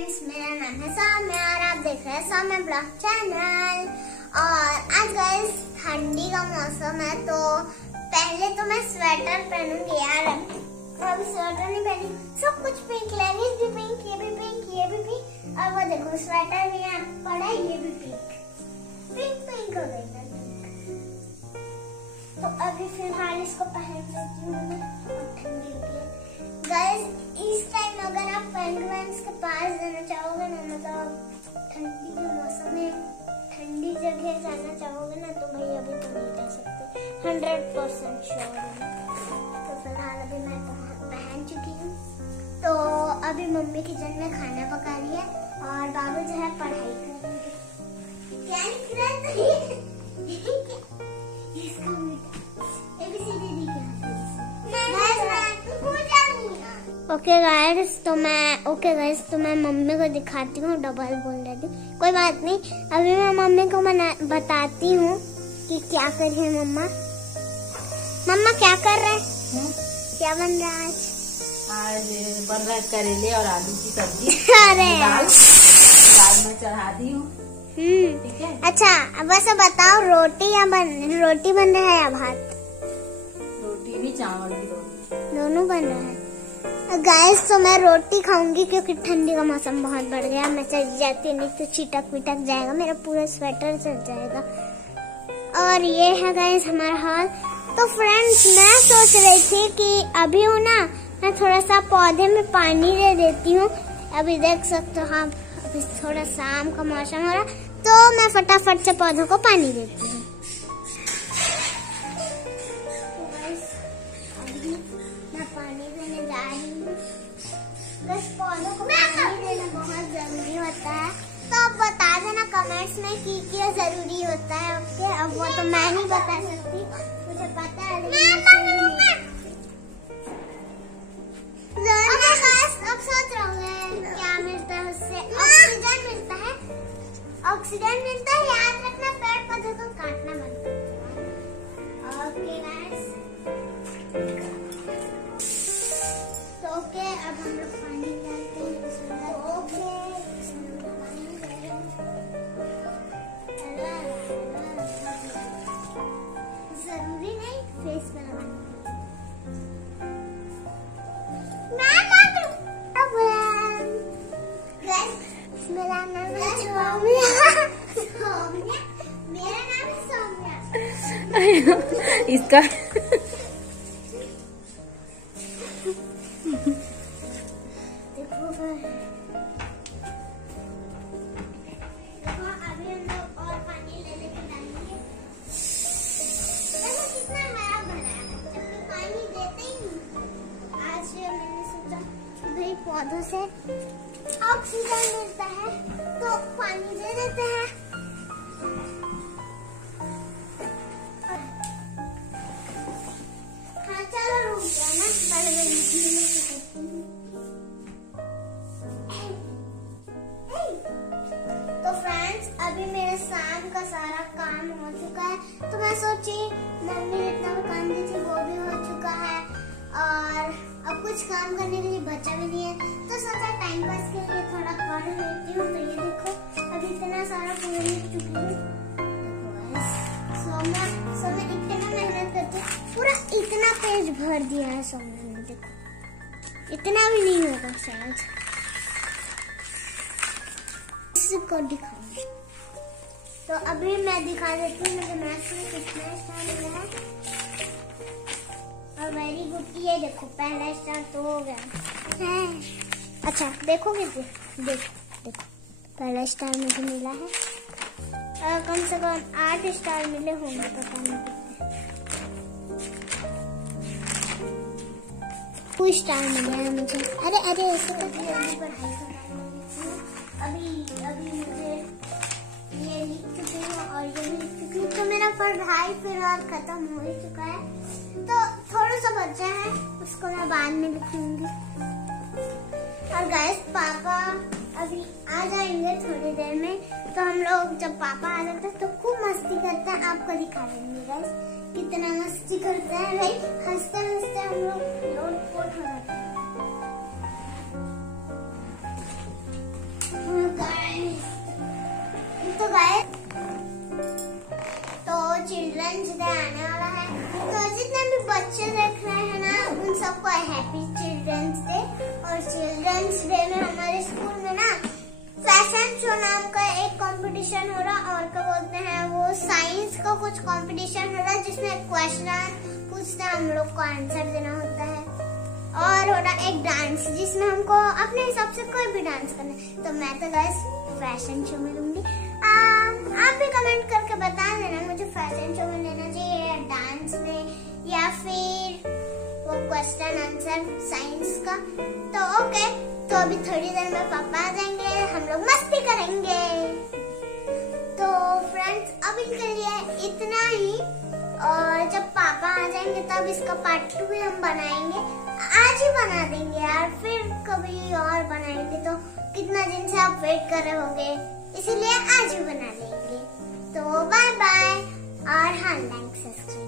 Friends, मेरा नाम है सौम्या और आप देख रहे हैं सौम्या ब्लॉग चैनल। और आज गाइस ठंडी का मौसम है तो पहले तो मैं स्वेटर पहनूंगी यार। अभी स्वेटर नहीं पहनी, सब कुछ पिंक, लेगिंग्स भी पिंक, ये भी पिंक, ये भी पिंक, और वो देखो स्वेटर भी यहाँ पड़ा है, ये भी पिंक पिंक हो गई है। तो अभी फिलहाल इसको पहन लेती हूँ मैं ठंडी के लिए। गाइस इस टाइम अगर आप पेंगुइन्स के पास जाना चाहोगे ना, मतलब ठंडी के मौसम में ठंडी जगह जाना चाहोगे ना, तो भाई अभी तो नहीं जा सकते, 100% श्योर हूँ। तो फिलहाल अभी मैं पहन चुकी हूँ। तो अभी मम्मी किचन में खाना पका रही है और बाबू जो है पढ़ाई कर रही है। क्या लिख रहा है? इसका ABCD ओके गाइस, तो मैं मम्मी को दिखाती हूँ। डबल बोल रही थी, कोई बात नहीं। अभी मैं मम्मी को बताती हूँ कि क्या कर रही है मम्मा क्या कर रहे हैं? क्या बन रहा है आज बन रहा है करेले और आलू की सब्जी। अरे दाल में चढ़ा दी हूँ। ठीक है। अच्छा वैसे बताओ, रोटी बन रहा है या भात? रोटी भी, चावल भी, दोनों बन रहा है। गाइस तो मैं रोटी खाऊंगी क्योंकि ठंडी का मौसम बहुत बढ़ गया। मैं चली जाती नहीं तो चिटक विटक जाएगा, मेरा पूरा स्वेटर चल जाएगा। और ये है गाइस हमारा हाल। तो फ्रेंड्स मैं सोच रही थी कि अभी हूँ ना, मैं थोड़ा सा पौधे में पानी दे देती हूँ। अभी देख सकते हो आप, अभी थोड़ा शाम का मौसम हो रहा है तो मैं फटाफट से पौधों को पानी देती हूँ। पानी देने जा रही हूँ। बस पौधों को पानी देना बहुत जरूरी होता है, तो आप बता देना कमेंट्स में कि क्या जरूरी होता है आपके। अब वो तो मैं नहीं बता सकती, मुझे पता है अब सोच रहा हूँ क्या मिलता है उससे। ऑक्सीजन मिलता है, ऑक्सीजन मिलता है। याद रखना, पेड़ पौधों को काटना मत। ओके गाइस, ओके अब हम लोग पानी डालते हैं। ओके जरूरी नहीं फेस पे लगाना। मेरा नाम है सौम्या। मेरा नाम है सौम्या। इसका पौधों से ऑक्सीजन मिलता है तो पानी दे देते हैं। हाँ चलो रुक जाना, तो फ्रेंड्स अभी मेरे शाम का सारा काम हो चुका है। तो मैं सोची मम्मी इतना काम दी थी वो भी हो चुका है और अब कुछ काम करने के लिए बचा भी नहीं है, तो सोचा टाइम पास के लिए थोड़ा पढ़ लेती हूँ। तो ये देखो अभी इतना सारा पढ़ लिख चुकी हूँ। सोम्या इतना मेहनत करके पूरा इतना पेज भर दिया है सोम्या ने। देखो इतना भी नहीं होगा शायद, इसको दिखाऊंगी। तो अभी मैं दिखा देती हूँ मुझे मैथ्स में कितना स्टार मिला है। और वेरी गुड, ये देखो पहला स्टार तो हो गया है। अच्छा देखोगे तो देखो पहला स्टार मुझे मिला है। कम से कम 8 स्टार मिले होंगे, पता नहीं कितने। 2 स्टार मिले हैं मुझे। अरे ऐसे करके जल्दी पढ़ाई करना। अभी मुझे ये लिख चुकी हूँ और ये लिख चुकी हूँ, तो मेरा पढ़ाई फिलहाल खत्म हो ही चुका है। तो थोड़ा सा बचा है, उसको मैं बाद में लिखूंगी। और गाइस पापा अभी आ जाएंगे थोड़ी देर में, तो हम लोग जब पापा आ जाते हैं तो खूब मस्ती करते हैं। आपको दिखा देंगे गाइस कितना मस्ती करते हैं भाई, हंसते हंसते हम लोग लोटपोट हो जाते हैं। तो गाइस, तो चिल्ड्रंस डे आने वाला है, तो जितने भी बच्चे देख रहे हैं ना, उन सबको हैप्पी चिल्ड्रंस डे। और चिल्ड्रंस डे में हमारे स्कूल में ना फैशन शो नाम का एक कंपटीशन हो रहा, और क्या बोलते हैं वो, साइंस का कुछ कंपटीशन हो रहा, जिसमें क्वेश्चन पूछते हैं, हम लोग को आंसर देना होता है। और हो रहा एक डांस, जिसमें हमको अपने हिसाब से कोई भी डांस करना है। तो मैं तो गाइस फैशन शो में लूंगी। आप भी कमेंट करके बता देना मुझे फैशन शो में लेना चाहिए या डांस में, या फिर वो क्वेश्चन आंसर साइंस का। तो ओके, तो अभी थोड़ी देर में पापा आ जाएंगे, हम लोग मस्ती करेंगे। तो फ्रेंड्स, अभी के लिए इतना ही, और जब पापा आ जाएंगे तब इसका पार्ट 2 भी हम बनाएंगे। आज ही बना देंगे यार, फिर कभी और बनाएंगे। तो कितना दिन से आप वेट कर रहे होंगे, इसीलिए आज ही बना लेंगे। तो बाय बाय, और हाँ, लाइक सब्सक्राइब